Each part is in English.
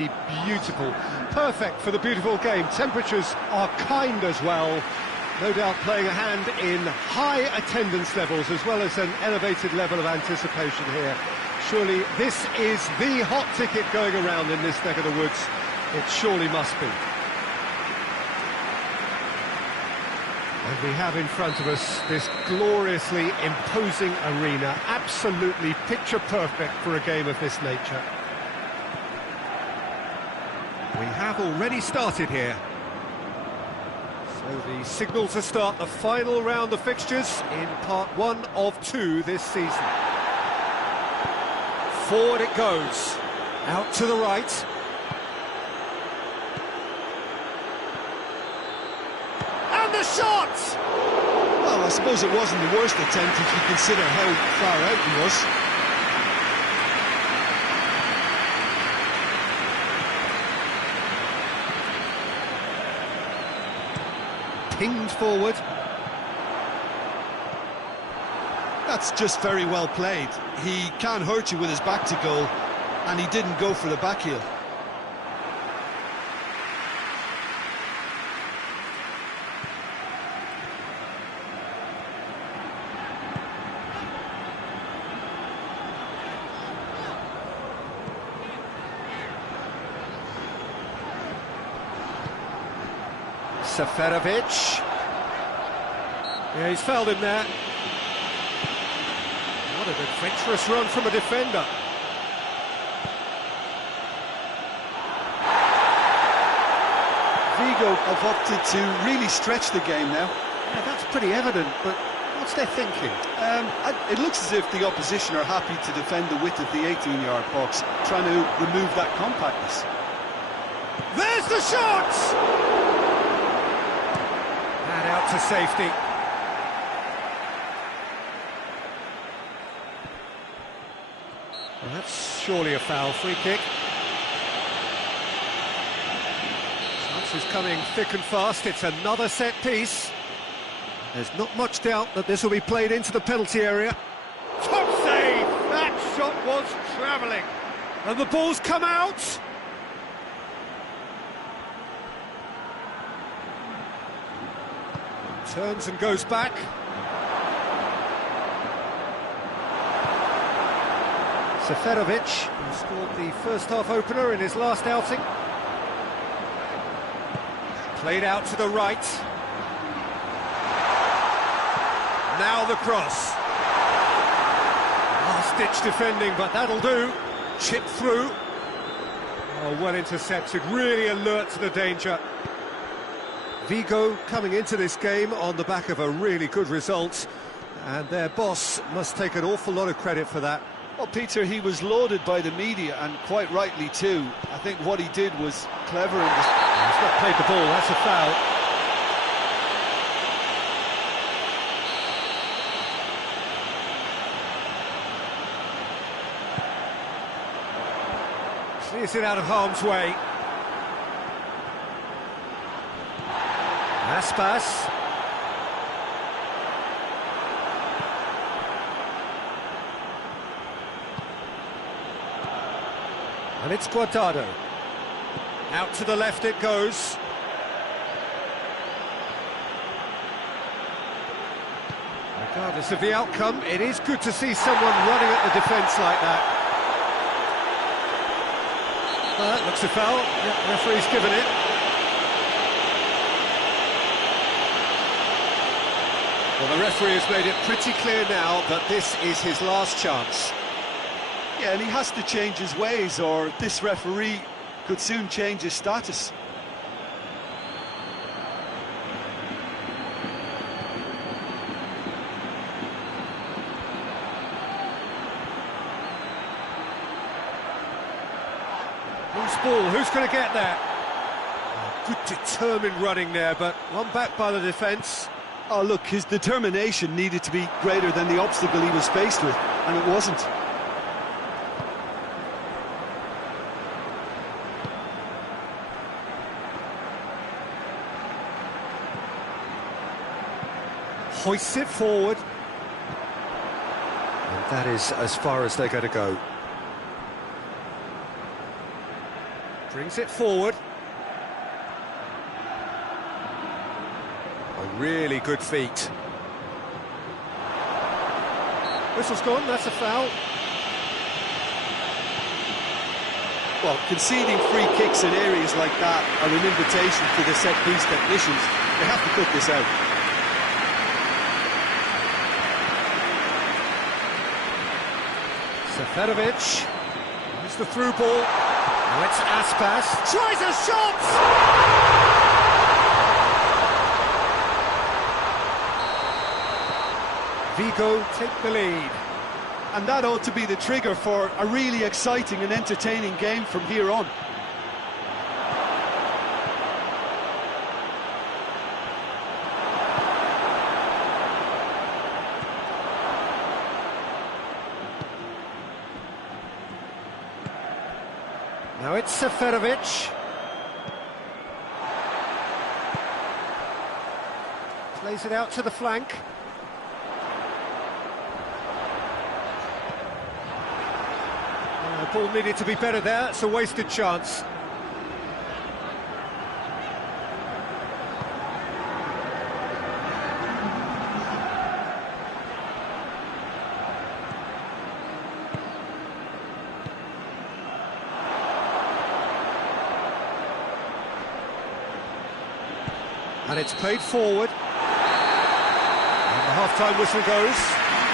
Beautiful, perfect for the beautiful game. Temperatures are kind as well, no doubt playing a hand in high attendance levels as well as an elevated level of anticipation here. Surely this is the hot ticket going around in this neck of the woods. It surely must be. And we have in front of us this gloriously imposing arena, absolutely picture perfect for a game of this nature. We have already started here. So the signal to start the final round of fixtures in part 1 of 2 this season. Forward it goes, out to the right. And the shot! Well, I suppose it wasn't the worst attempt if you consider how far out he was. Pinged forward. That's just very well played. He can't hurt you with his back to goal, and he didn't go for the back heel. Seferovic. Yeah, he's fouled him there. What an adventurous run from a defender. Vigo have opted to really stretch the game now. Yeah, that's pretty evident, but what's their thinking? It looks as if the opposition are happy to defend the width of the 18-yard box, trying to remove that compactness. There's the shot! And out to safety. Well, that's surely a foul. Free kick. Chances coming thick and fast. It's another set piece. There's not much doubt that this will be played into the penalty area. Top save! That shot was travelling. And the ball's come out. Turns and goes back. Seferovic, who scored the first half opener in his last outing. Played out to the right. Now the cross. Last-ditch defending, but that'll do. Chip through. Oh, well intercepted, really alert to the danger. Vigo coming into this game on the back of a really good result, and their boss must take an awful lot of credit for that. Well, Peter, he was lauded by the media, and quite rightly too. I think what he did was clever. He's not played the ball, that's a foul. Clears it out of harm's way. Aspas. And it's Guardado. Out to the left it goes. Regardless of the outcome, it is good to see someone running at the defence like that. Well, that looks a foul. Yep, the referee's given it. Well, the referee has made it pretty clear now that this is his last chance. Yeah, and he has to change his ways, or this referee could soon change his status. Who's ball? Who's going to get there? Oh, good determined running there, but one back by the defence. Oh, look, his determination needed to be greater than the obstacle he was faced with, and it wasn't. Hoists it forward. And that is as far as they're going to go. Brings it forward. A really good feat. Whistle's gone, that's a foul. Well, conceding free kicks in areas like that are an invitation to the set-piece technicians. They have to cut this out. Seferovic. It's the through ball. Now it's Aspas. Tries a shot! Vigo take the lead. And that ought to be the trigger for a really exciting and entertaining game from here on. Now it's Seferovic. Plays it out to the flank. The ball needed to be better there, it's a wasted chance. And it's played forward. And the half-time whistle goes.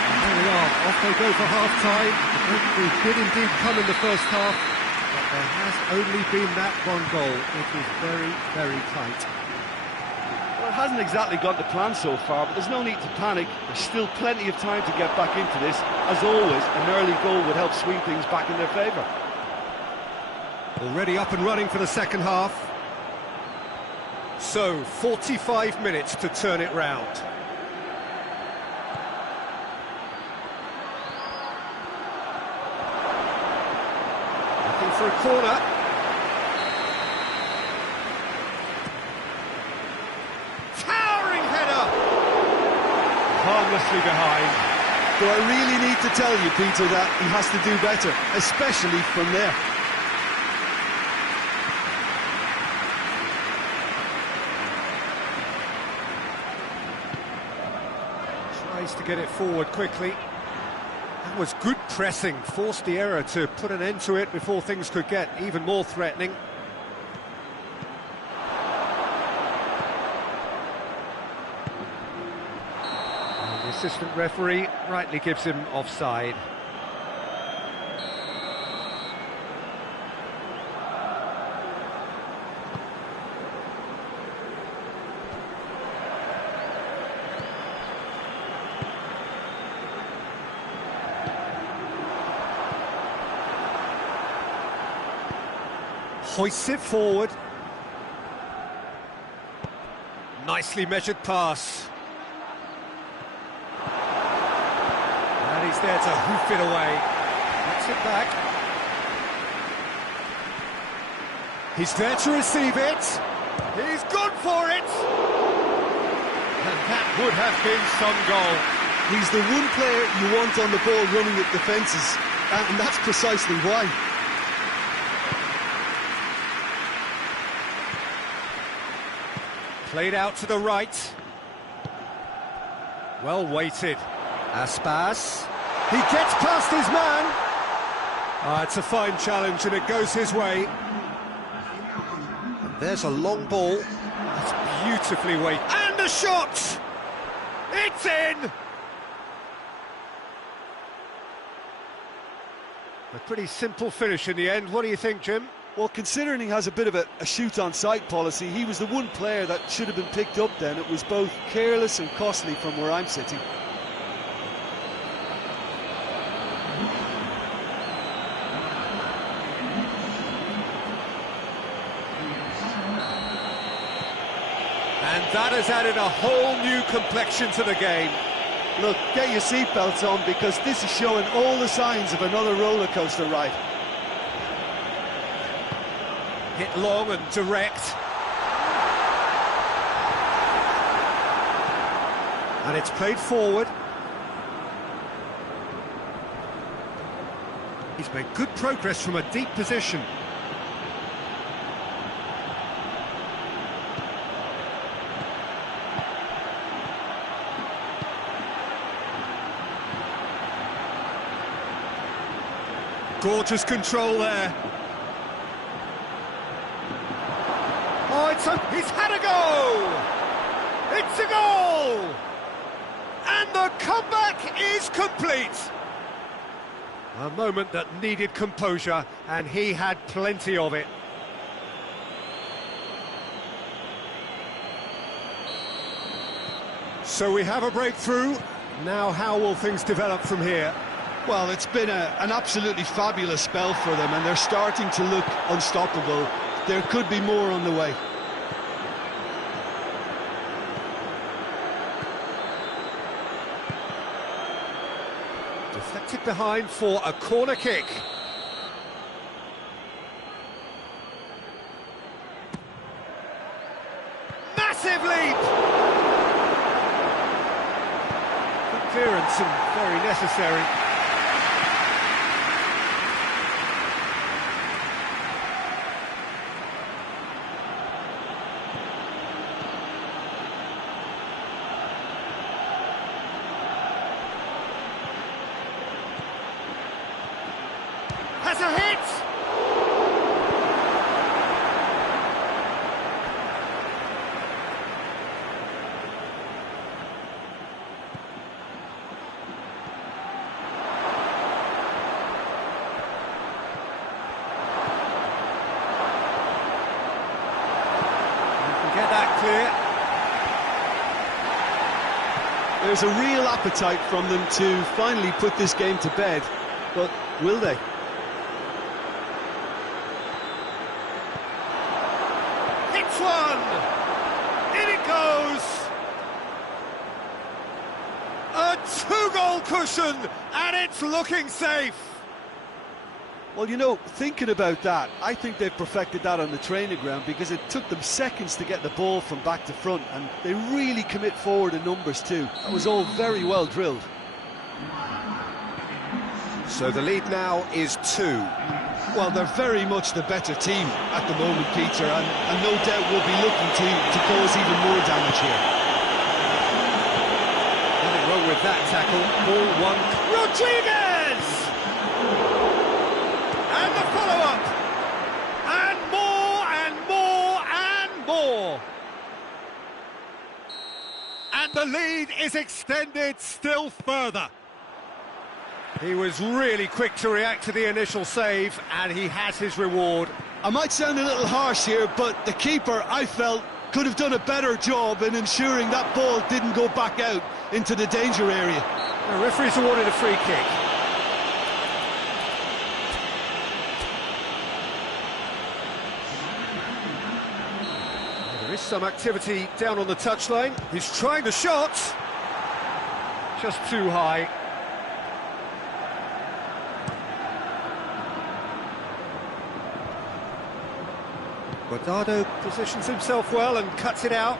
And there we are, off they go for half-time. The breakthrough did indeed come in the first half, but there has only been that one goal. It is very, very tight. Well, it hasn't exactly gone to plan so far, but there's no need to panic. There's still plenty of time to get back into this. As always, an early goal would help swing things back in their favour. Already up and running for the second half. So, 45 minutes to turn it round. Looking for a corner. Towering header! Harmlessly behind. Do I really need to tell you, Peter, that he has to do better, especially from there? To get it forward quickly. That was good pressing, forced the error to put an end to it before things could get even more threatening. And the assistant referee rightly gives him offside. Hoists it forward. Nicely measured pass. And he's there to hoof it away. Gets it back. He's there to receive it. He's gone for it. And that would have been some goal. He's the one player you want on the ball running at defences, and that's precisely why. Played out to the right. Well weighted. Aspas. He gets past his man. It's a fine challenge and it goes his way. And there's a long ball. That's beautifully weighted. And a shot! It's in! A pretty simple finish in the end. What do you think, Jim? Well, considering he has a bit of a shoot-on-sight policy, he was the one player that should have been picked up then. It was both careless and costly from where I'm sitting. And that has added a whole new complexion to the game. Look, get your seatbelts on, because this is showing all the signs of another roller coaster ride. Hit long and direct. And it's played forward. He's made good progress from a deep position. Gorgeous control there. Oh, he's had a go! It's a goal! And the comeback is complete. A moment that needed composure, and he had plenty of it. So we have a breakthrough. Now how will things develop from here? Well, it's been an absolutely fabulous spell for them, and they're starting to look unstoppable. There could be more on the way. Deflected behind for a corner kick. Massive leap! Good clearance and very necessary. Has a hit! Get that clear. There's a real appetite from them to finally put this game to bed, but will they? Hits one! In it goes! A two-goal cushion, and it's looking safe! Well, you know, thinking about that, I think they've perfected that on the training ground, because it took them seconds to get the ball from back to front, and they really commit forward in numbers too. That was all very well drilled. So the lead now is 2. Well, they're very much the better team at the moment, Peter, and no doubt will be looking to cause even more damage here. Nothing wrong with that tackle. Ball one. Rodriguez! And the follow-up! And more, and more, and more! And the lead is extended still further. He was really quick to react to the initial save, and he has his reward. I might sound a little harsh here, but the keeper, I felt, could have done a better job in ensuring that ball didn't go back out into the danger area. The referee's awarded a free kick. There is some activity down on the touchline. He's trying the shot. Just too high. Guardado positions himself well and cuts it out.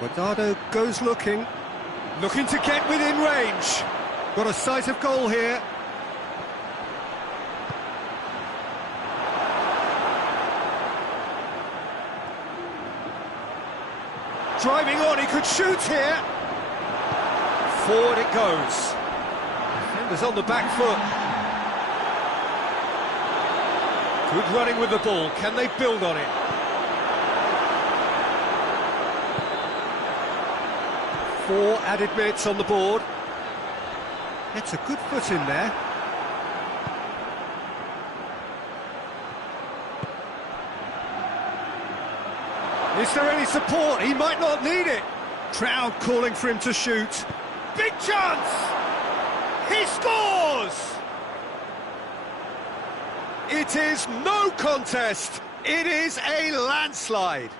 Guardado goes looking to get within range. Got a sight of goal here. Driving on, he could shoot here. Forward it goes. Defenders on the back foot. Good running with the ball. Can they build on it? 4 added minutes on the board. It's a good foot in there. Is there any support? He might not need it. Crowd calling for him to shoot. Big chance! He scores! It is no contest. It is a landslide.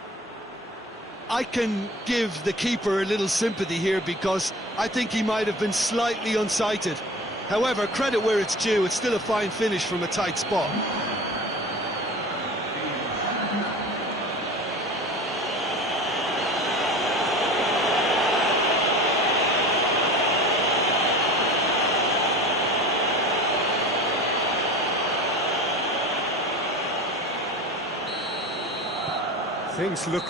I can give the keeper a little sympathy here, because I think he might have been slightly unsighted. However, credit where it's due, it's still a fine finish from a tight spot. Things look...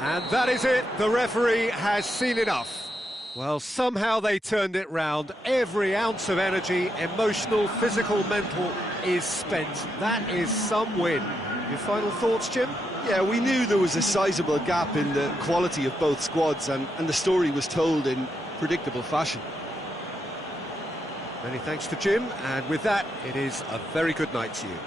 And that is it. The referee has seen enough. Well, somehow they turned it round. Every ounce of energy, emotional, physical, mental, is spent. That is some win. Your final thoughts, Jim? Yeah, we knew there was a sizable gap in the quality of both squads, and the story was told in predictable fashion. Many thanks to Jim, and with that, it is a very good night to you.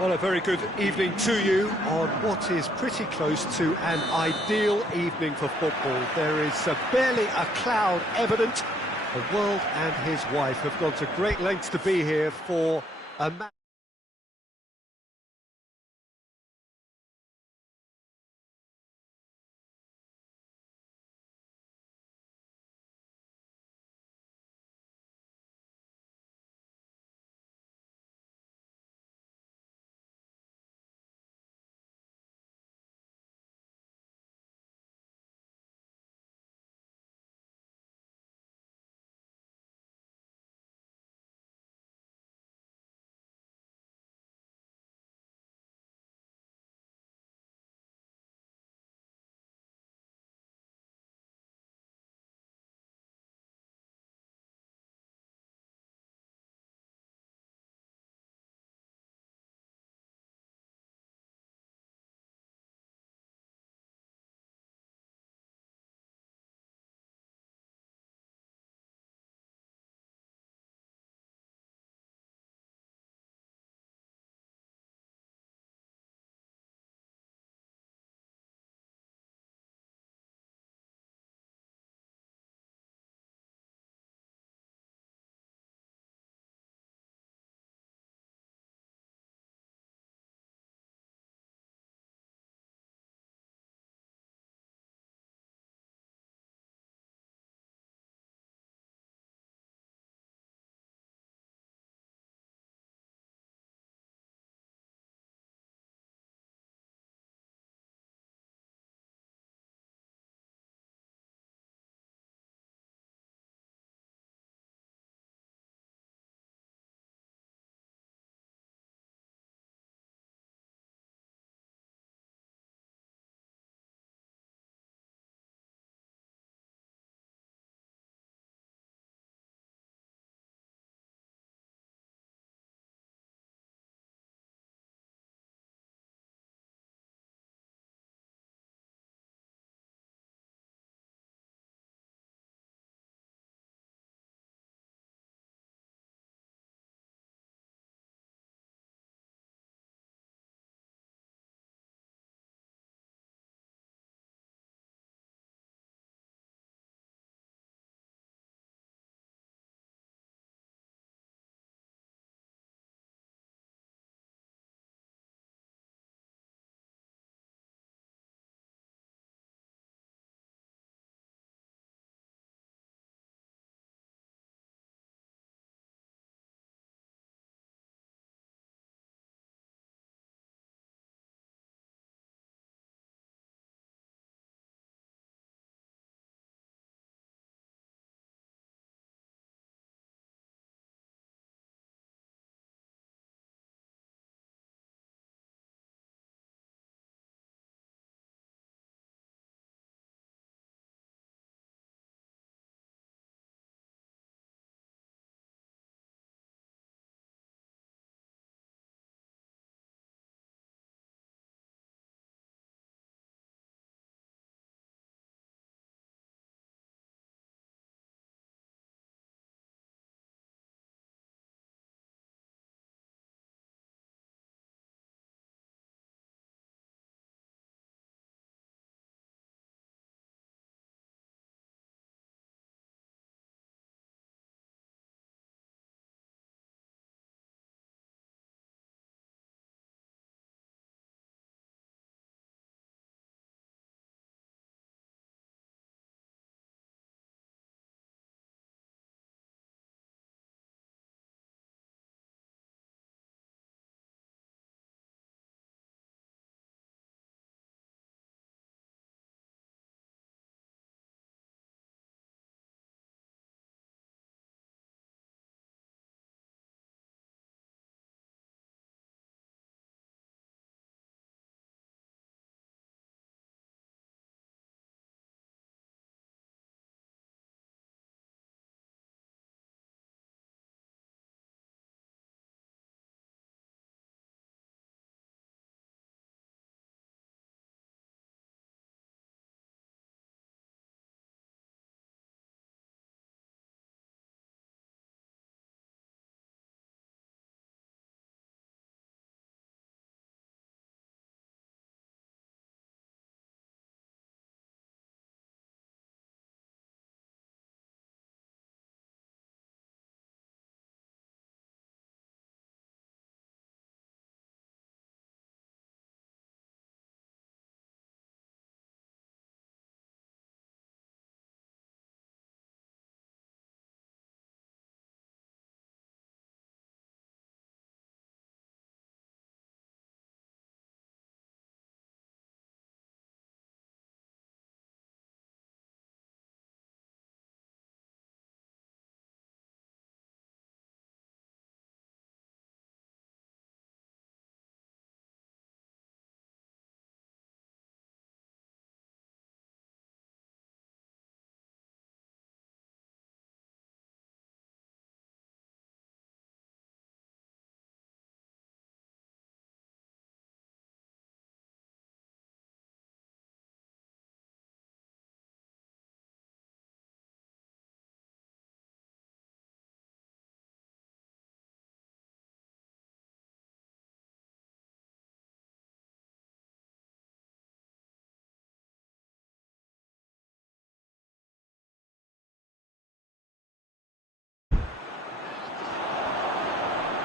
Well, a very good evening to you on what is pretty close to an ideal evening for football. There is barely a cloud evident. The world and his wife have gone to great lengths to be here for a match.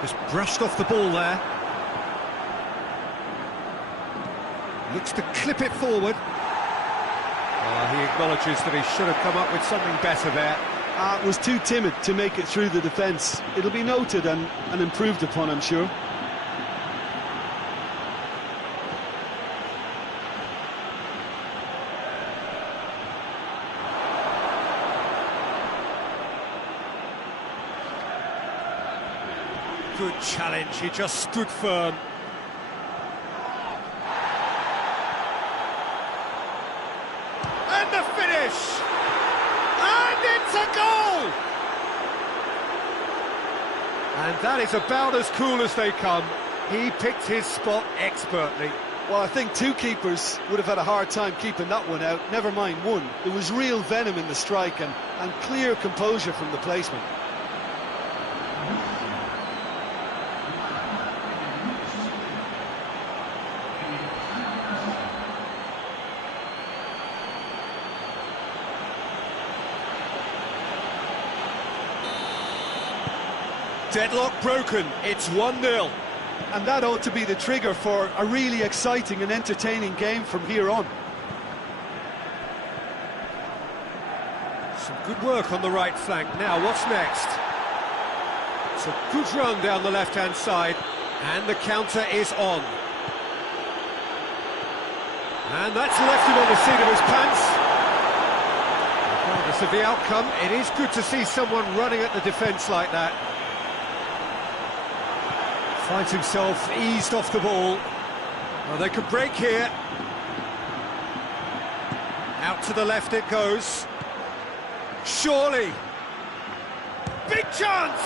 Just brushed off the ball there. Looks to clip it forward. He acknowledges that he should have come up with something better there. Was too timid to make it through the defence. It'll be noted and improved upon, I'm sure. Good challenge, he just stood firm. And the finish! And it's a goal! And that is about as cool as they come. He picked his spot expertly. Well, I think two keepers would have had a hard time keeping that one out, never mind one. There was real venom in the strike and clear composure from the placement. Deadlock broken, it's 1-0. And that ought to be the trigger for a really exciting and entertaining game from here on. Some good work on the right flank. Now, what's next? It's a good run down the left-hand side, and the counter is on. And that's left him on the seat of his pants. Regardless of the outcome, it is good to see someone running at the defence like that. Finds himself eased off the ball. Well, they could break here. Out to the left it goes. Surely. Big chance!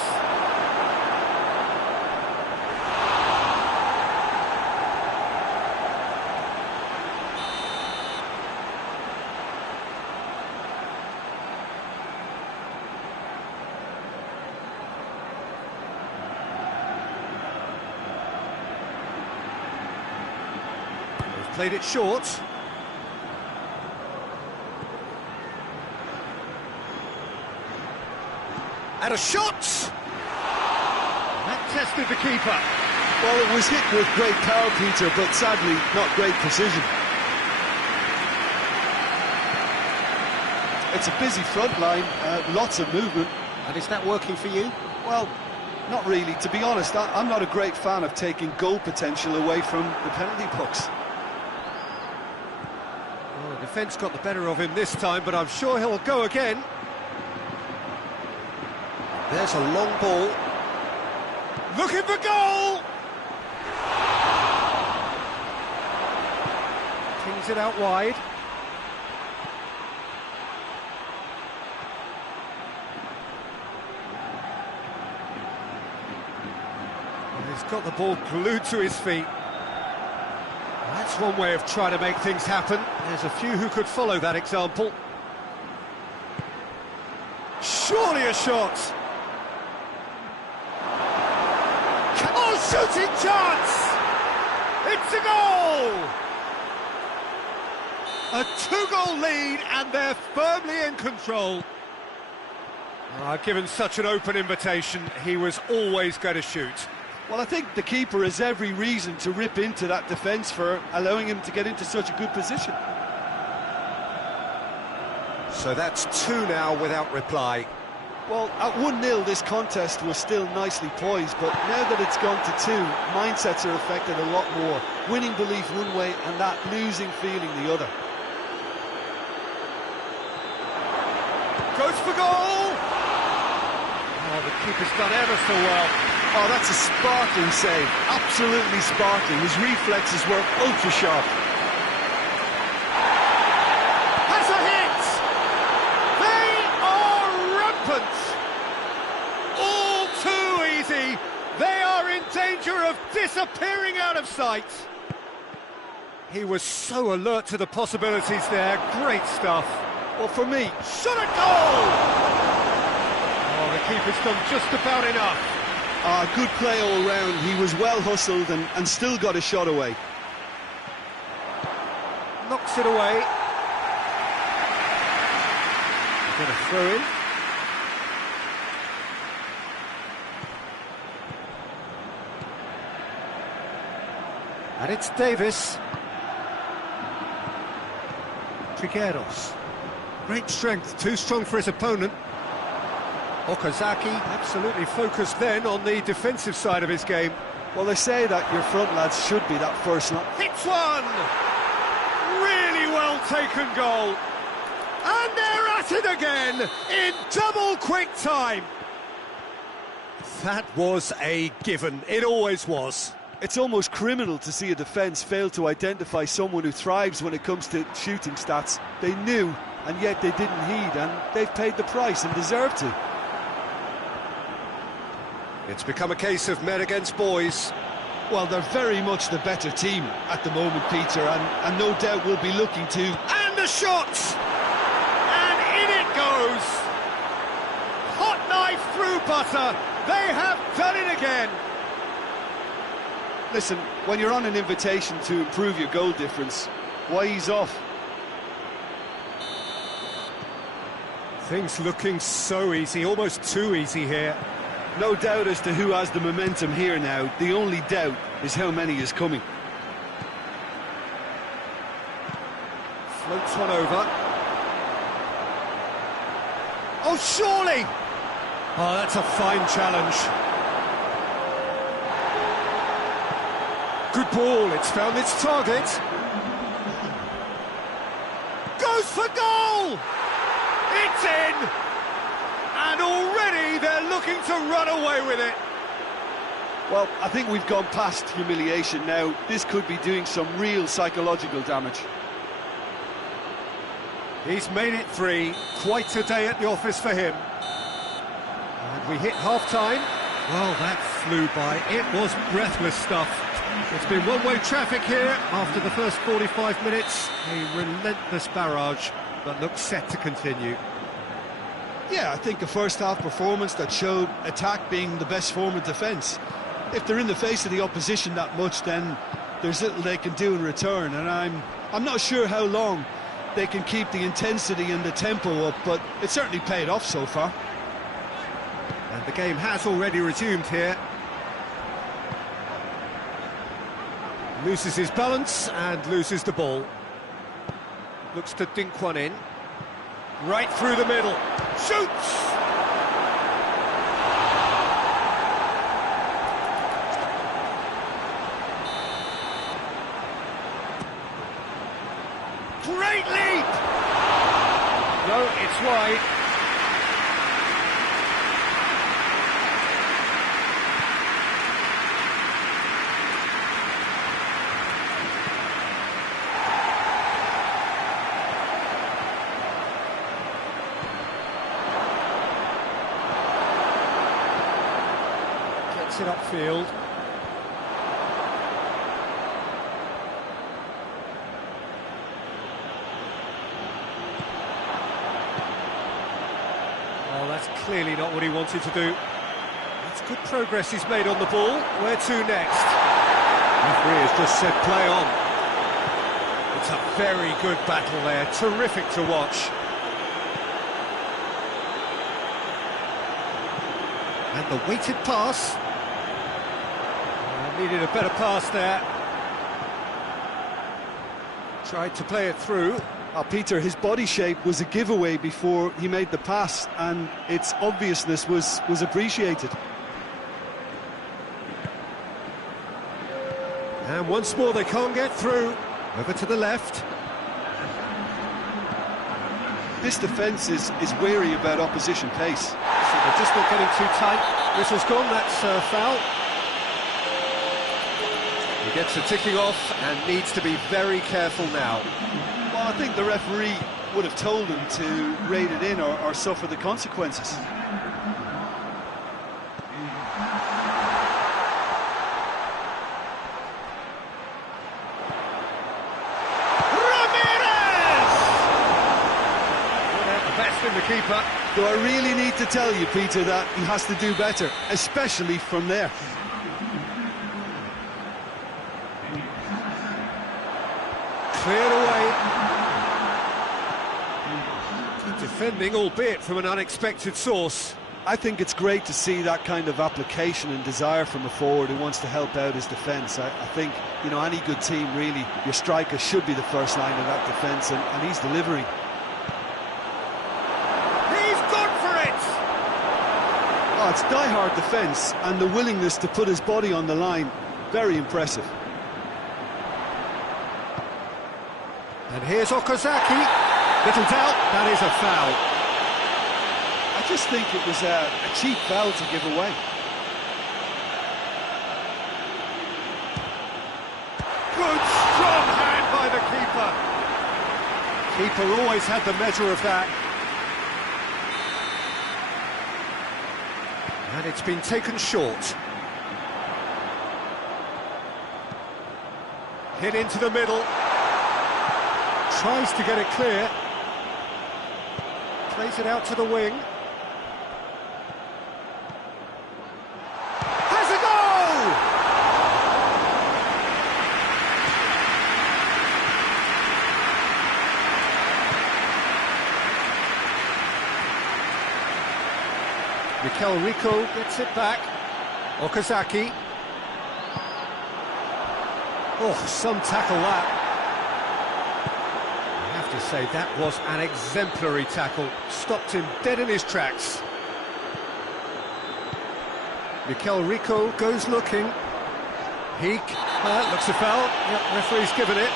Played it short. And a shot! That tested the keeper. Well, it was hit with great power, Peter, but sadly not great precision. It's a busy front line, lots of movement. And is that working for you? Well, not really. To be honest, I'm not a great fan of taking goal potential away from the penalty box. Well, the defence got the better of him this time, but I'm sure he'll go again. There's a long ball. Looking for goal! Pings it out wide. He's got the ball glued to his feet. That's one way of trying to make things happen. There's a few who could follow that example. Surely a shot! Oh, shooting chance! It's a goal! A two-goal lead, and they're firmly in control. Given such an open invitation, he was always going to shoot. Well, I think the keeper has every reason to rip into that defence for allowing him to get into such a good position. So that's two now without reply. Well, at 1-0 this contest was still nicely poised, but now that it's gone to two, mindsets are affected a lot more. Winning belief one way and that losing feeling the other. Goes for goal! Oh, the keeper's done ever so well. Oh, that's a sparkling save, absolutely sparkling. His reflexes were ultra-sharp. Has a hit! They are rampant! All too easy! They are in danger of disappearing out of sight! He was so alert to the possibilities there, great stuff. Well, for me, shot at goal! Oh, the keeper's done just about enough. Good play all round. He was well hustled and still got a shot away. Knocks it away. Going to throw in. And it's Davis. Trigueros. Great strength, too strong for his opponent. Okazaki absolutely focused then on the defensive side of his game. Well, they say that your front lads should be that first line. Hits one! Really well taken goal. And they're at it again in double quick time. That was a given. It always was. It's almost criminal to see a defence fail to identify someone who thrives when it comes to shooting stats. They knew, and yet they didn't heed, and they've paid the price and deserve to. It's become a case of men against boys. Well, they're very much the better team at the moment, Peter, and no doubt will be looking to... And the shot! And in it goes! Hot knife through butter! They have done it again! Listen, when you're on an invitation to improve your goal difference, why ease off? Things looking so easy, almost too easy here. No doubt as to who has the momentum here now. The only doubt is how many is coming. Floats one over. Oh, surely! Oh, that's a fine challenge. Good ball, it's found its target. Goes for goal! It's in! And already they're looking to run away with it. Well, I think we've gone past humiliation now. This could be doing some real psychological damage. He's made it 3. Quite a day at the office for him. And we hit half-time. Well, that flew by. It was breathless stuff. It's been one-way traffic here after the first 45 minutes. A relentless barrage that looks set to continue. Yeah, I think a first-half performance that showed attack being the best form of defence. If they're in the face of the opposition that much, then there's little they can do in return, and I'm not sure how long they can keep the intensity and the tempo up, but it certainly paid off so far. And the game has already resumed here. Loses his balance and loses the ball. Looks to dink one in. Right through the middle. Shoots! Great leap! No, it's wide. Gets it upfield. Oh, that's clearly not what he wanted to do. That's good progress he's made on the ball. Where to next? Referee has just said play on. It's a very good battle there. Terrific to watch. And the weighted pass. Needed a better pass there. Tried to play it through. Peter, his body shape was a giveaway before he made the pass, and its obviousness was appreciated. And once more they can't get through. Over to the left. This defence is wary about opposition pace. So they're just not getting too tight. Whistle's gone, that's foul. He gets the ticking off and needs to be very careful now. Well, I think the referee would have told him to rate it in or suffer the consequences. The keeper. Do I really need to tell you, Peter, that he has to do better, especially from there? Cleared away. Good defending, albeit from an unexpected source. I think it's great to see that kind of application and desire from a forward who wants to help out his defence. I think, you know, any good team, really, your striker should be the first line of that defence, and he's delivering. He's gone for it! Oh, it's die-hard defence, and the willingness to put his body on the line. Very impressive. And here's Okazaki. Little doubt, that is a foul. I just think it was a cheap foul to give away. Good, strong hand by the keeper. Keeper always had the measure of that. And it's been taken short. Hit into the middle. Tries to get it clear. Plays it out to the wing. Has a goal! Mikel Rico gets it back. Okazaki. Oh, some tackle that. I have to say, that was an exemplary tackle. Stopped him dead in his tracks. Mikel Rico goes looking. Looks a foul. Yep, referee's given it.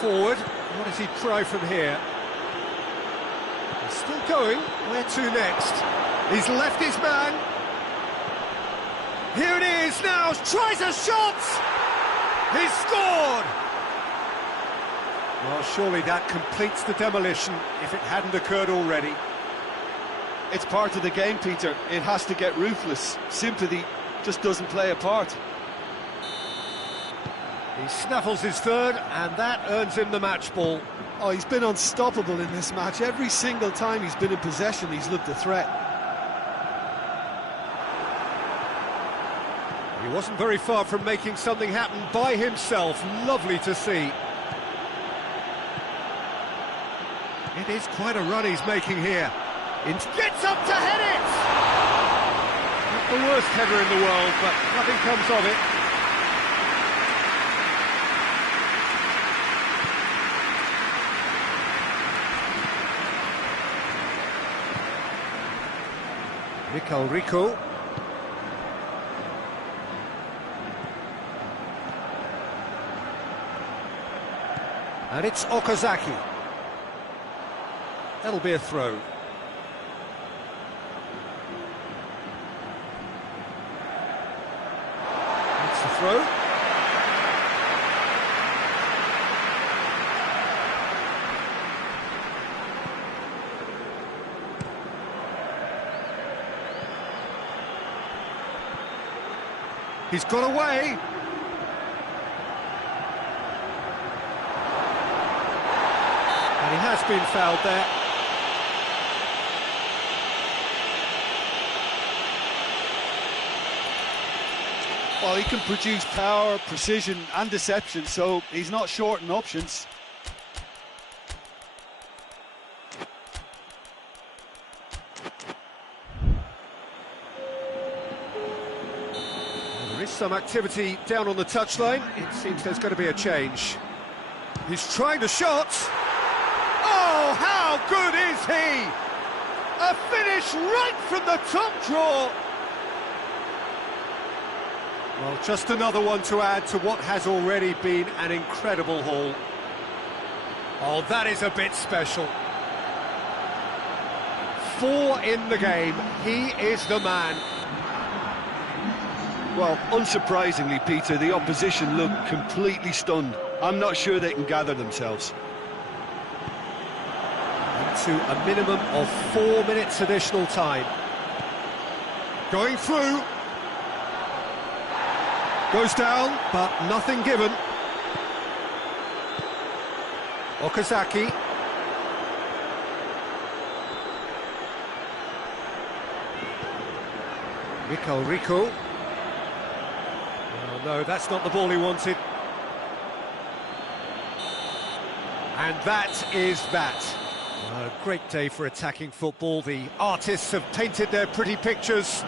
Forward. What does he try from here? He's still going. Where to next? He's left his man. Here it is now. Tries a shot. He's scored. Well, surely that completes the demolition if it hadn't occurred already. It's part of the game, Peter. It has to get ruthless. Sympathy just doesn't play a part. He snaffles his third, and that earns him the match ball. Oh, he's been unstoppable in this match. Every single time he's been in possession, he's looked a threat. He wasn't very far from making something happen by himself. Lovely to see. It is quite a run he's making here. Gets up to head it! Not the worst header in the world, but nothing comes of it. Mikel Rico. And it's Okazaki. That'll be a throw. That's the throw. He's got away. And he has been fouled there. Well, he can produce power, precision and deception, so he's not short in options. There is some activity down on the touchline. It seems there's going to be a change. He's trying the shot. Oh, how good is he? A finish right from the top draw. Well, just another one to add to what has already been an incredible haul. Oh, that is a bit special. 4 in the game. He is the man. Well, unsurprisingly, Peter, the opposition look completely stunned. I'm not sure they can gather themselves. Into a minimum of 4 minutes additional time. Going through. Goes down, but nothing given. Okazaki. Rico Rico. Oh, no, that's not the ball he wanted. And that is that. A great day for attacking football. The artists have painted their pretty pictures.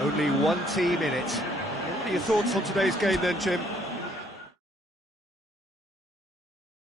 Only one team in it. What are your thoughts on today's game then, Jim?